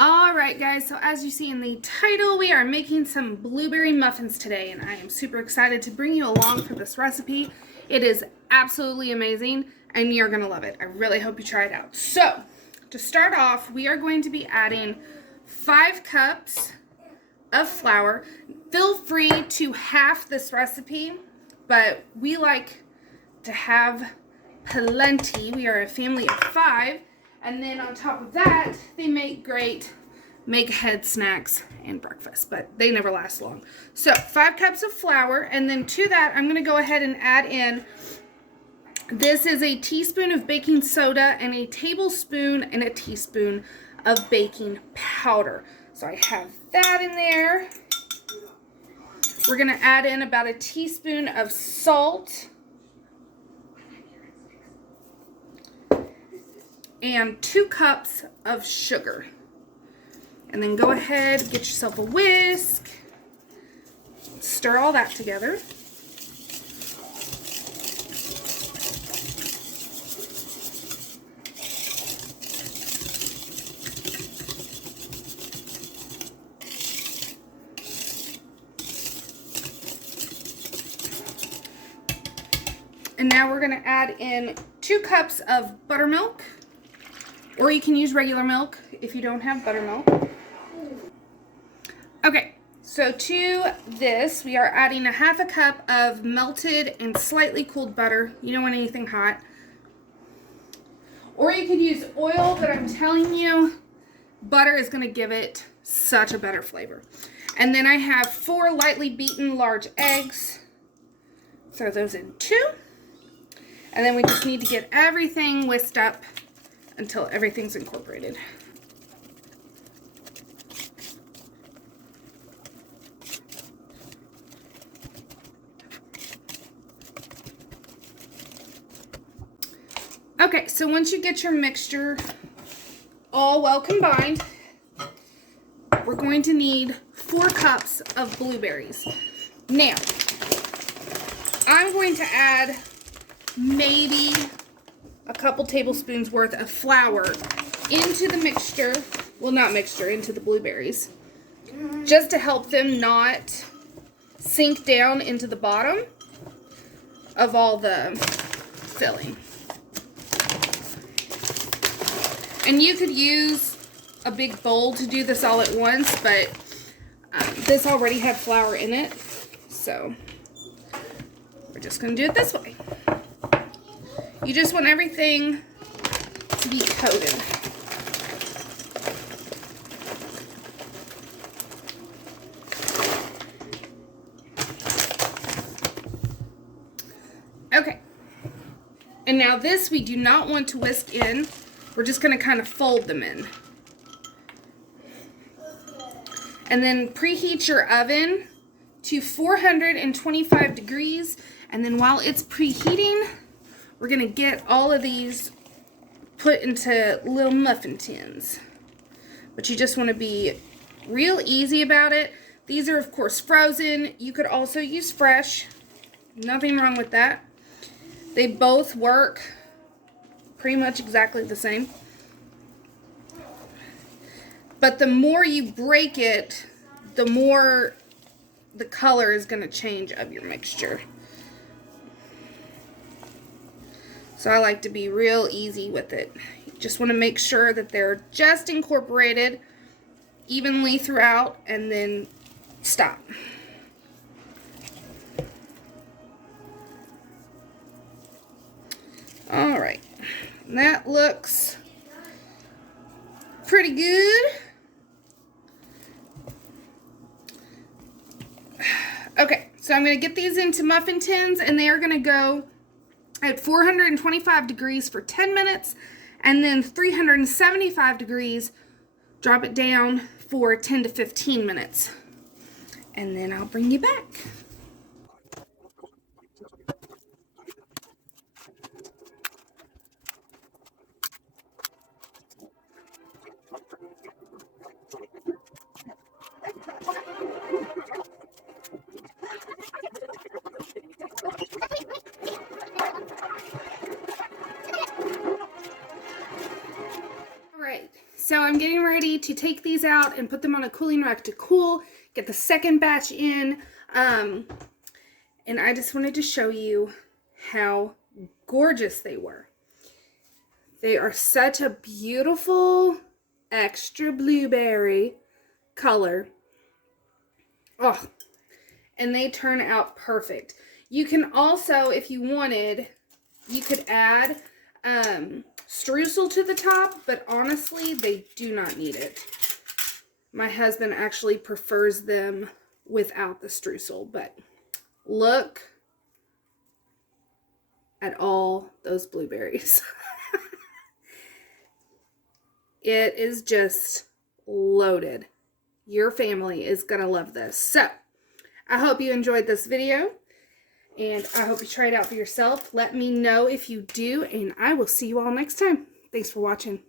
Alright guys, so as you see in the title, we are making some blueberry muffins today, and I am super excited to bring you along for this recipe. It is absolutely amazing, and you're going to love it. I really hope you try it out. So, to start off, we are going to be adding 5 cups of flour. Feel free to half this recipe, but we like to have plenty. We are a family of 5. And then on top of that, they make great make-ahead snacks and breakfast, but they never last long. So 5 cups of flour, and then to that, I'm going to go ahead and add in, this is a teaspoon of baking soda and a tablespoon and a teaspoon of baking powder. So I have that in there. We're going to add in about a teaspoon of salt. And 2 cups of sugar. And then go ahead, get yourself a whisk. Stir all that together. And now we're going to add in 2 cups of buttermilk. Or you can use regular milk if you don't have buttermilk. Okay, so to this, we are adding a 1/2 cup of melted and slightly cooled butter. You don't want anything hot. Or you could use oil, but I'm telling you, butter is going to give it such a better flavor. And then I have 4 lightly beaten large eggs. Throw those in too. And then we just need to get everything whisked up until everything's incorporated. Okay, so once you get your mixture all well combined, we're going to need 4 cups of blueberries. Now, I'm going to add maybe a couple tablespoons worth of flour into the mixture, well, not mixture, into the blueberries, just to help them not sink down into the bottom of all the filling. And you could use a big bowl to do this all at once, but this already had flour in it, so we're just going to do it this way. You just want everything to be coated. Okay. And now this we do not want to whisk in. We're just going to kind of fold them in. And then preheat your oven to 425 degrees. And then while it's preheating, we're going to get all of these put into little muffin tins. But you just want to be real easy about it. These are, of course, frozen. You could also use fresh. Nothing wrong with that. They both work pretty much exactly the same. But the more you break it, the more the color is going to change of your mixture. So I like to be real easy with it. You just want to make sure that they're just incorporated evenly throughout, and then stop. Alright, that looks pretty good. Okay, so I'm going to get these into muffin tins, and they are going to go at 425 degrees for 10 minutes, and then 375 degrees, drop it down for 10 to 15 minutes. And then I'll bring you back. So I'm getting ready to take these out and put them on a cooling rack to cool, get the second batch in. And I just wanted to show you how gorgeous they were. They are such a beautiful extra blueberry color. Oh, and they turn out perfect. You can also, if you wanted, you could add streusel to the top, but honestly, they do not need it. My husband actually prefers them without the streusel, but look at all those blueberries. It is just loaded. Your family is gonna love this. So, I hope you enjoyed this video, and I hope you try it out for yourself. Let me know if you do, and I will see you all next time. Thanks for watching.